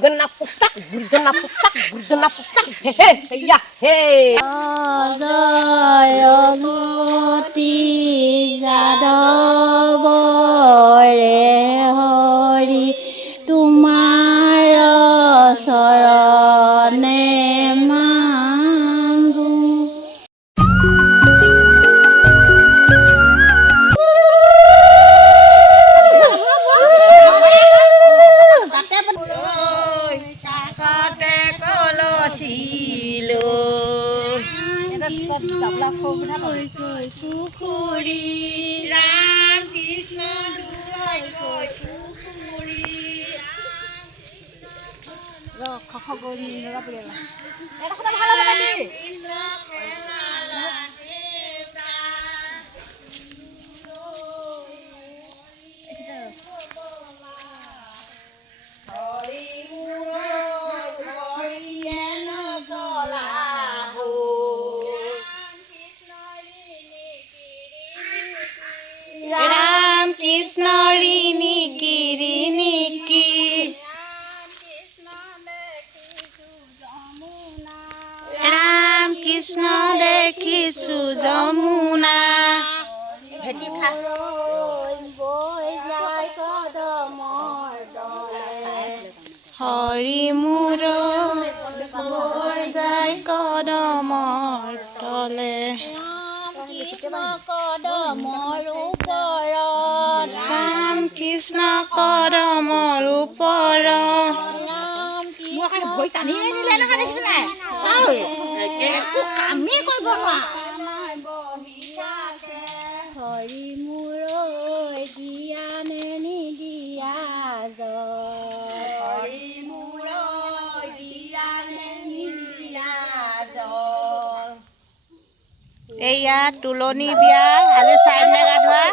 Gurgana putak, gurgana putak, gurgana putak. He, ya, he. Joymoti যাদৱৰে Hari তোমাৰ চৰণে মাগো। পুখুৰী ৰাম কৃষ্ণ দূৰৈ গৈ পুখুৰী ৰাম কৃষ্ণ ঋণী কিৰিণী ৰাম কৃষ্ণ দেখিছো যমুনা হৰি মোৰ বৈ যায় কদমৰ তলে কদমৰ ওপৰত ৰাম কৃষ্ণ কদমৰ ওপৰত হৰি মোৰ জ্ঞানে নিদিয়া হৰি মোৰ জ্ঞানে নিদিয়া এয়া তুলনি বিয়া আজি 4 দিনা গা ধোৱা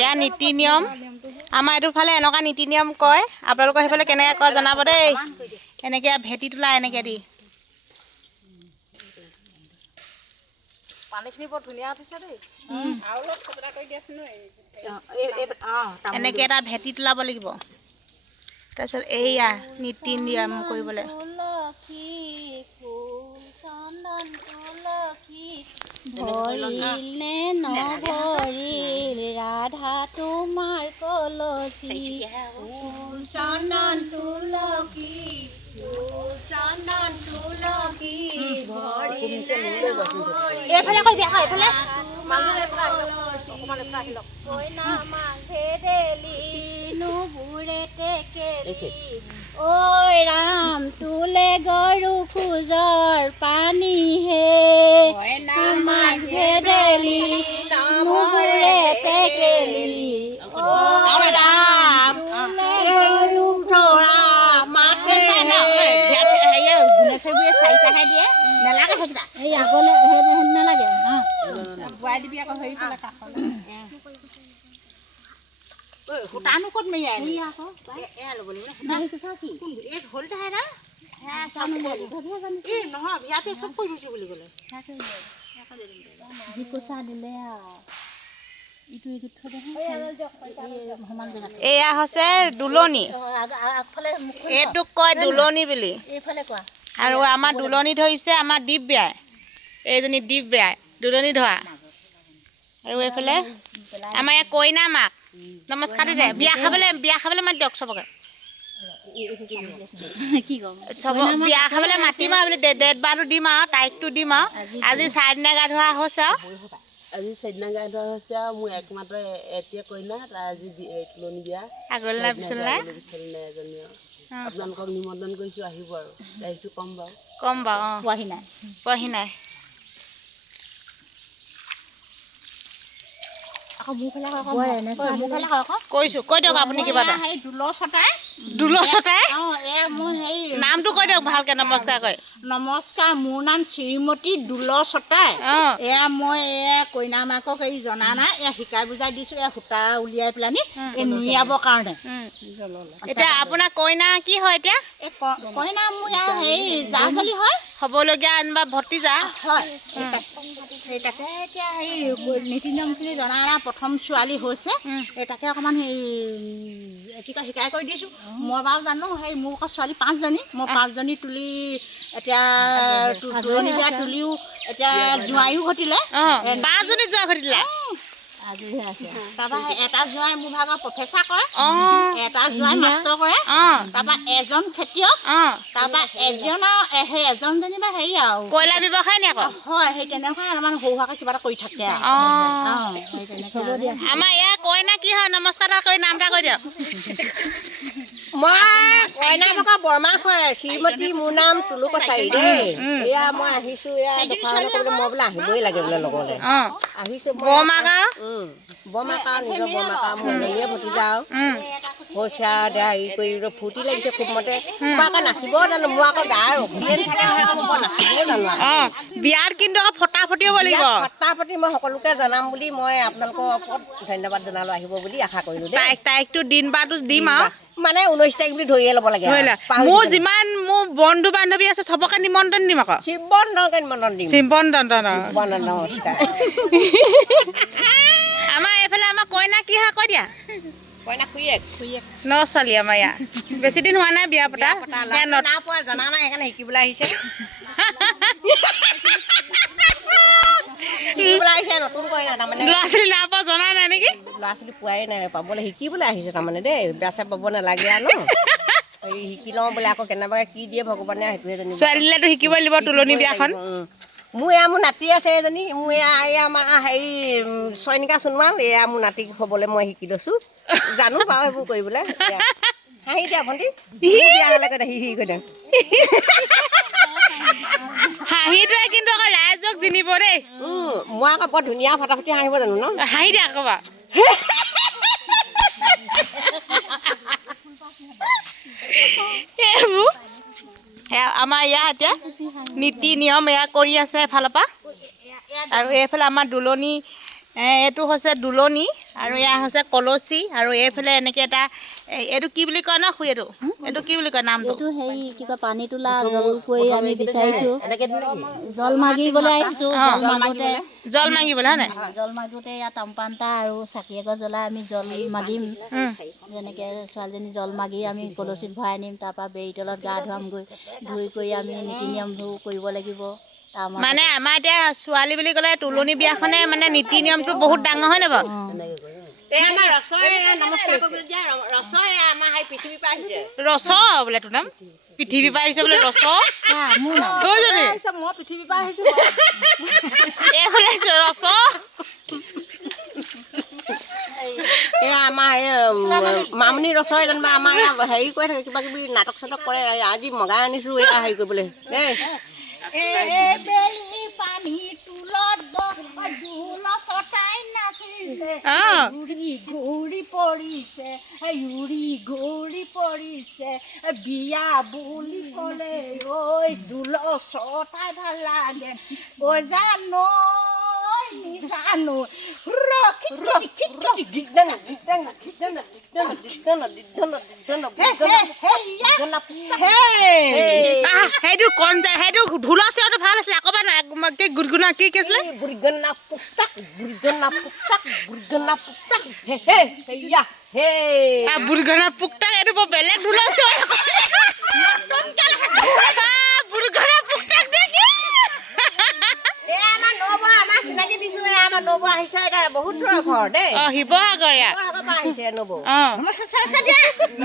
এয়া নীতি নিয়ম আমাৰ এইটো ফালে এনেকুৱা নীতি নিয়ম কয় আপোনালোকৰ সেইফালে কেনেকৈ কয় জনাব দেই এনেকৈ ভেটি তোলা এনেকৈ দি পানীখিনি বৰ ধুনীয়া উঠিছে দেই আৰু অলপ চবৰা কৰি দিয়াচোন এনেকৈ এটা ভেটি তোলাব লাগিব তাৰপিছত এয়া নীতি নিয়ম কৰিবলৈ ভৰিল নে নভৰিল ৰাধা তোমাৰ কলচী চন্দন তুলসী এইফালে কৈ বিয়া হয় এইফালে ঐ ৰাম তোলে গৰু খোজৰ পানী হে মাক ভেদেলি নুবুৰে টেকেলি ঐ ৰাম তোলে গৰু ধৰা মাতে চাৰিটাহে দিয়ে নেলাগে সেইকেইটা এই আগলৈ নালাগে বুৱাই দিবি আকৌ হেৰি ফালে কাষলৈ সূতানো ক'ত মেৰিয়াই আকৌ এয়া ল'ব লাগিব হলটাহে না নহয় বিয়াতে চব কৰি থৈছোঁ বুলি ক'লে যি কোচা দিলে এয়া হৈছে দুলনি এইটোক কয় দুলনি বুলি আৰু আমাৰ দুলনি ধৰিছে আমাৰ দীপ বিয়াই এইজনী দীপ বিয়াই দুলনি ধৰা আৰু এইফালে আমাৰ ইয়াত কইনা মাক নমস্কাৰ দিলে বিয়া খাবলৈ মাতি দিয়ক চবকে চব বিয়া খাবলৈ মাতিম আৰু ডেট বাৰটো দিম আৰু তাৰিখটো দিম আৰু আজি 4 দিনা গা ধোৱা হৈছে আৰু আজি 4 দিনা গা ধোৱা হৈছে আৰু মোৰ একমাত্ৰ এতিয়া কইনা তাৰ আজি তুলনি বিয়া আগলৈ পিছলৈ এজনী আৰু আপোনালোকক নিমন্ত্ৰণ কৰিছোঁ আহিব আৰু তাৰিখটো কম বাৰু অঁ পোৱাহি নাই কৈছোঁ কৈ দিয়ক আপুনি কিবা এটা দুল ছটাই নামটো কৈ দিয়ক ভালকৈ নমস্কাৰ কৈ নমস্কাৰ মোৰ নাম শ্ৰীমতী দুল ছটাই এয়া মই কইনা মাকক এই জনা নাই এয়া শিকাই বুজাই দিছোঁ এয়া সূতা উলিয়াই পেলানি এই নুৰিয়াবৰ কাৰণে এতিয়া আপোনাৰ কইনা কি হয় এতিয়া কইনা মোৰ হেৰি জাজলী হয় হ'বলগীয়া আনিবা ভতিজা হয় তাকে এতিয়া এই নীতি নিয়মখিনি জনা নাই প্ৰথম ছোৱালী হৈছে এই তাকে অকণমান সেই কি কয় শিকাই কৰি দিছোঁ মই বাৰু জানো সেই মোৰ আকৌ ছোৱালী 5জনী মই 5জনী তুলি এতিয়া তুলনি বিয়া তুলিও এতিয়া জোৱাইও ঘটিলে 5জনী জোৱাই ঘটিলে তাৰপৰা এটা জোৱাই মোৰ ভাগৰ প্ৰফেচাৰ কৰে এটা জোৱাই মাষ্টৰ কৰে তাৰপৰা এজন খেতিয়ক তাৰপৰা সেই এজন যেনিবা হেৰি আৰু কয়লা ব্যৱসায় নি আকৌ হয় সেই তেনেকুৱা অলপমান সৰু সুৰাকৈ কিবা এটা কৰি থাকে আমাৰ ইয়াৰ কইনা কি হয় নমস্কাৰ এটা কৰি নাম এটা কৈ দিয়ক মই কইনা ভাগৰ বৰমা হয় শ্ৰীমতী মোৰ নাম তুলু কছাৰী দেই এয়া মই আহিছোঁ এয়া মই বোলে আহিবই লাগে বোলে লগতে আহিছোঁ বৰমাকা নিজৰ বৰমাকা মোৰ এজনীয়ে ভতিজা আৰু হৈছে আৰু হেৰি কৰি ফূৰ্তি লাগিছে খুব মতে মই আকৌ নাচিবও জানো মোৰ আকৌ গা ৰখিয়ে নাথাকে নহয় আকৌ মই নাচিবও জানো বিয়াত কিন্তু আকৌ ফটাফটি হ'ব লাগিব ফটাফটি মই সকলোকে জনাম বুলি মই আপোনালোকৰ ওপৰত ধন্যবাদ জনালোঁ আহিব বুলি আশা কৰিলোঁ দেই তাৰিখটো দিন বাৰটো দিম আৰু মানে 19 তাৰিখ বুলি ধৰিয়ে ল'ব লাগে মোৰ যিমান মোৰ বন্ধু বান্ধৱী আছে চবকে নিমন্ত্ৰণ দিম আকৌ নমস্কাৰ আমাৰ এইফালে আমাৰ কইনা কি হয় কৈ দিয়া কইনা খুৰীয়েক ন ছোৱালী আমাৰ ইয়াৰ বেছি দিন হোৱা নাই বিয়া পতা জনা নাই সেইকাৰণে শিকিবলৈ আহিছে নতুন কইনা তাৰমানে ল'ৰা ছোৱালী নাই পোৱা জনা নাই নেকি ল'ৰা ছোৱালী পোৱাই নাই পাবলৈ শিকিবলৈ আহিছে তাৰমানে দেই বেয়া চেয়া পাব নালাগে আৰু ন শিকি লওঁ বোলে আকৌ কেনেবাকৈ কি দিয়ে ভগৱানে সেইটোহে জানিব ছোৱালীলেতো শিকিবই লাগিব তুলনি বিয়াখন মোৰ নাতি আছে এজনী মোৰ আমাৰ হেৰি চয়নিকা সোণোৱাল এয়া মোৰ নাতিক হ'বলৈ মই শিকি লৈছোঁ জানো বাৰু সেইবোৰ কৰিবলৈ হাঁহি দিয়া ভণ্টি বিয়া হ'লে কৈ হি কৈ দে হাঁহিটোৱে কিন্তু আকৌ ৰাইজক জিনিব দেই মই আকৌ বৰ ধুনীয়া ফটাফটি হাঁহিব জানো ন হাঁহি দিয়া আকৌ বা আমাৰ ইয়াত এতিয়া নীতি নিয়ম এয়া কৰি আছে এফালৰ পৰা আৰু এইফালে আমাৰ দুলনি এইটো হৈছে দুলনি আৰু এয়া হৈছে কলচী আৰু এইফালে এনেকৈ এটা এইটো কি বুলি কয় ন খুৰী এইটো কি বুলি কয় নামটো এইটো হেৰি কি কয় পানী তোলা জল কৰি আমি বিচাৰিছোঁ জল মাগিবলৈ আহিছোঁ জল মাগিবলৈ হয় নাই জল মাগোতে ইয়াত তামপান্তা আৰু চাকি এগছ জ্বলাই আমি জল মাগিম যেনেকৈ ছোৱালীজনী জল মাগি আমি কলচীত ভৰাই নিম তাৰপৰা বেৰিতলত গা ধুৱামগৈ ধুই কৰি আমি নীতি নিয়মবোৰ কৰিব লাগিব মানে আমাৰ এতিয়া ছোৱালী বুলি ক'লে তুলনি বিয়াখনে মানে নীতি নিয়মটো বহুত ডাঙৰ হয় নাই বাৰু ৰস বোলে তোৰ নাম পৃথিৱীৰ পৰা আহিছে বোলে ৰস এইফালে ৰস এয়া আমাৰ মামনি ৰচয় যেনিবা আমাৰ হেৰি কৰি থাকে কিবা কিবি নাটক চাটক কৰে আজি মগাই আনিছোঁ এয়া হেৰি কৰিবলৈ দেই পানী তুলত ঘূৰি পৰিছে বিয়া বুলি ক'লে ঐ দুল চটাই ভাল লাগে ঐ জানো সেইটো কন যায় সেইটো ঢোলৰ চেওটো ভাল আছিলে আকৌ গুণগুণা কি আছিলে বুঢ়গনা পুকটাক এইটো বৰ বেলেগ ঢোলৰ চেও বুঢ়গনা পুকটাক দেখি চিনাকি দিছো আমাৰ নবৌ আহিছে বহুত দূৰৰ ঘৰ দেই শিৱসাগৰ আহিছে নবৌ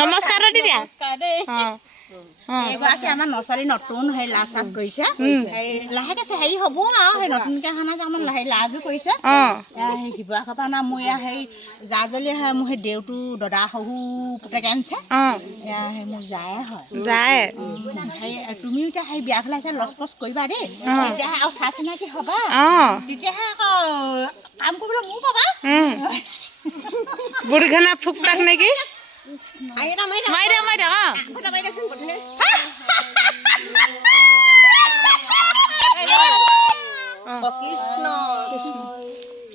নমস্কাৰ দিয়া এগৰাকী আমাৰ নচালি নতুন সেই লাজ চাজ কৰিছে লাহেকে হেৰি হ'ব আৰু সেই নতুনকে অহা নাই অকণমান লাজো কৰিছে সেই শিৱসাগৰৰ পৰা অনা মোৰ এয়া সেই জা জলি আহে মোৰ সেই দেউতো দদা শহু পুতেকে আনিছে এয়া সেই মোৰ যায় হয় যায় সেই তুমিও এতিয়া সেই বিয়া পেলাইছে লচ পচ কৰিবা দেই তেতিয়াহে আৰু চাই চিনাকি হ'বা তেতিয়াহে আকৌ কাম কৰিবলৈ মোৰ পাবা বুঢ়ীখানা ফুকটাক নেকি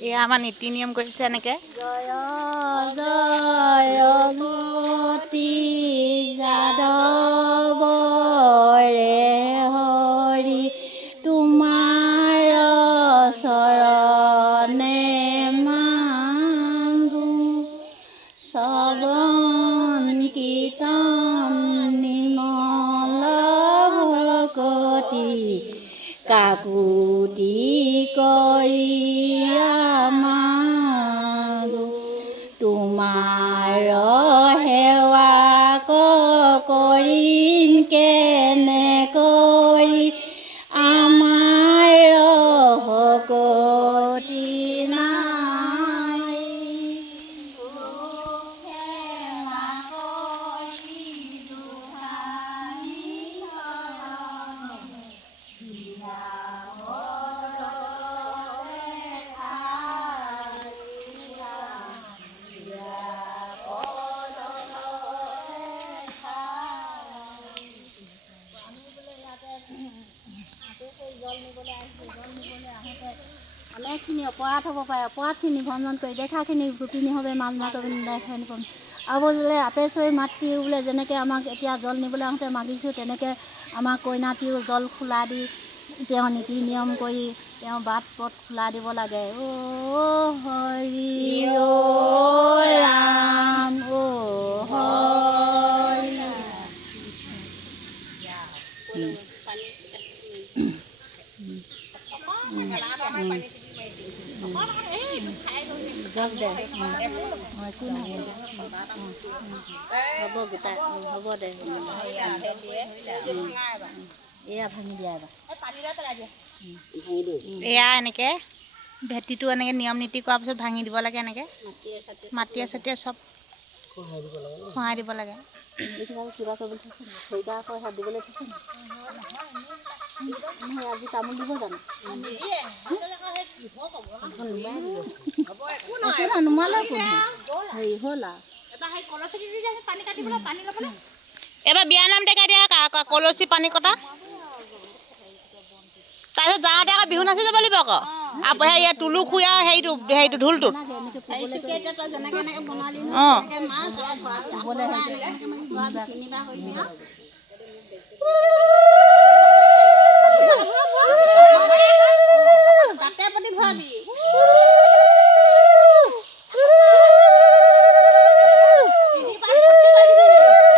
এয়া আমাৰ নীতি নিয়ম কৰিছে এনেকে জয় জয়মতী যাদৱৰে হৰি তোমাৰ চৰণে মাগো চবন অনেকখিনি অপৰাধ হ'ব পাৰে অপৰাধখিনি ভঞ্জন কৰি দেখাখিনি গোপিনী হবে মাছ মাৰ কৰিব দেখাখিনি পাম আৰু বোলে আপেশ্বৰী মাতৃও বোলে যেনেকৈ আমাক এতিয়া জল নিবলৈ আহোঁতে মাগিছোঁ তেনেকৈ আমাৰ কইনাটিও জল খোলা দি তেওঁ নীতি নিয়ম কৰি তেওঁ বাট পথ খোলা দিব লাগে হৰি ৰাম হৰি জগ দে একো নহয় হ'ব গোটাই হ'ব দে এয়া ভাঙি দিয়া এয়া এনেকে ভেটিটো এনেকে নিয়ম নীতি কৰাৰ পিছত ভাঙি দিব লাগে এনেকে মাটিয়ে চাটিয়ে চব খহাই দিব লাগে কিবা কৰিবলৈ থৈছে খৰিকা আকৌ হাত দিবলৈ থৈছে নহয় আজি তামোল দিব জানো নুমালে কোন হেৰি হ'ল এবাৰ বিয়া নাম ডেকাই দিয়া কলচী পানী কটা তাৰপিছত যাওঁতে আকৌ বিহু নাচি যাব লাগিব আকৌ ইয়াত তুলু খুয়া হেৰিটো ঢোলটো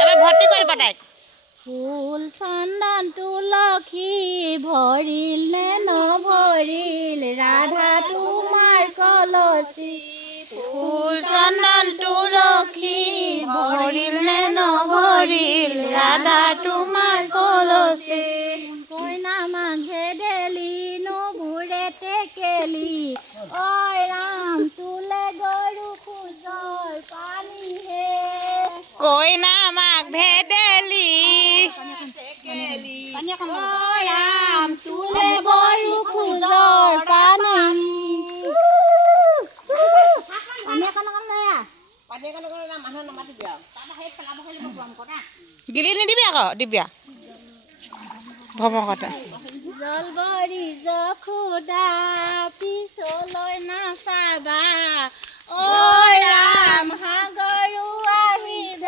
এবাৰ ভৰ্তি কৰিবা তাইক ফুল চন্দন তুলসী ভৰিল নে নভৰিল ৰাধা তোমাৰ কলচী ফুল চন্দন তুলসী ভৰিল নে নভৰিল ৰাধা তোমাৰ কলচী কইনা মাঘে দেলি নবুৰে টেকেলি ঐ ৰাম তোলে গৰু খোজৰ পানী হে কইনা মাক ভেদেলি ৰাম তোলে গৰু খোজৰ পানী গিলি নিদিবি আকৌ দিব্যা ভমকতে জলবৰি যখুদা পিছলৈ নাচাবা ঐ ৰাম সাগৰু আহিব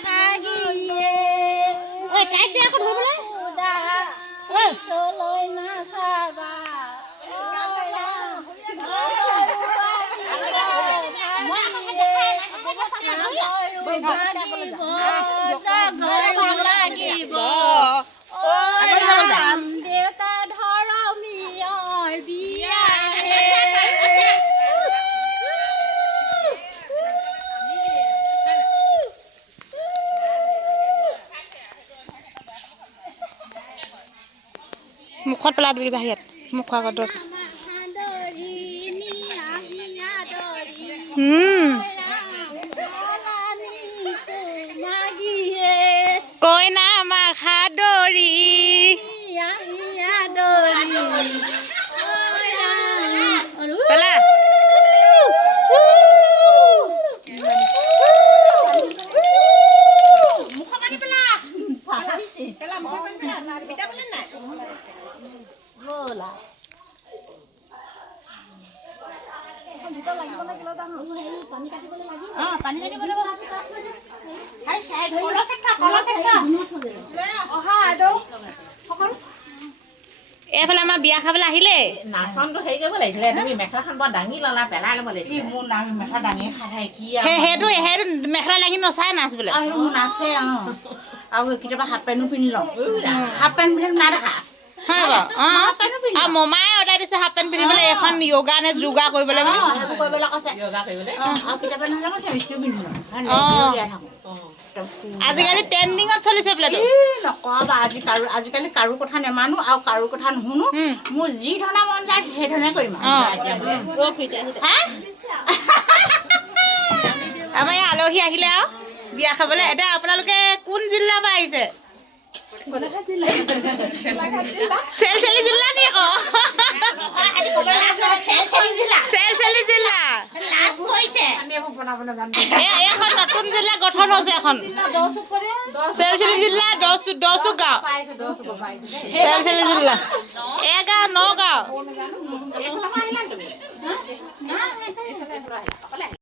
ভাগিয়ে যখুদা পিছলৈ নাচাবা লাগিব দেউতা ধৰ্মীয়ৰ বিয়া মুখত পেলাই দিবি বাহিৰত মুখৰ আগত কইনা মাক সাদৰি পেলা এইফালে আমাৰ বিয়া খাবলৈ আহিলে নাচনটো হেৰি কৰিব লাগিছিলে তুমি মেখেলাখন বৰ দাঙি ললা পেলাই ল'ব লাগিছিলে মোৰ মেখেলা দাঙি খাই কি সেইটো মেখেলা দাঙি নচাই নাচ বোলে নাচে আৰু কেতিয়াবা হাফ পেণ্টো পিন্ধি লওঁ হাফ পেণ্ট পিন্ধি নাই দেখা হয় বাৰু আৰু মমায়ে অৰ্ডাৰ দিছে হাফ পেণ্ট পিন্ধিবলৈ এখন য়োগা নে যোগা কৰিবলৈ বুলি সেইবোৰ কৰিবলৈ কৈছে য়োগা কৰিবলৈ আৰু কেতিয়াবা নহ'লে মই চেমিষ্টিও পিন্ধি লওঁ আজিকালি ট্ৰেণ্ডিঙত চলিছে বোলে নকবা আজিকালি কাৰো কথা নেমানো আৰু কাৰো কথা নুশুনো মোৰ যি ধৰণে মন যায় সেই ধৰণে কৰিম আমাৰ এই আলহী আহিলে আৰু বিয়া খাবলৈ এতিয়া আপোনালোকে কোন জিলাৰ পৰা আহিছে চেলচেলি জিলা নি আকৌ চেলচেলি জিলা এখন নতুন জিলা গঠন হৈছে এখন চেলচেলি জিলা 10 গাঁও চেলচেলি জিলা এগাঁও 9 গাঁও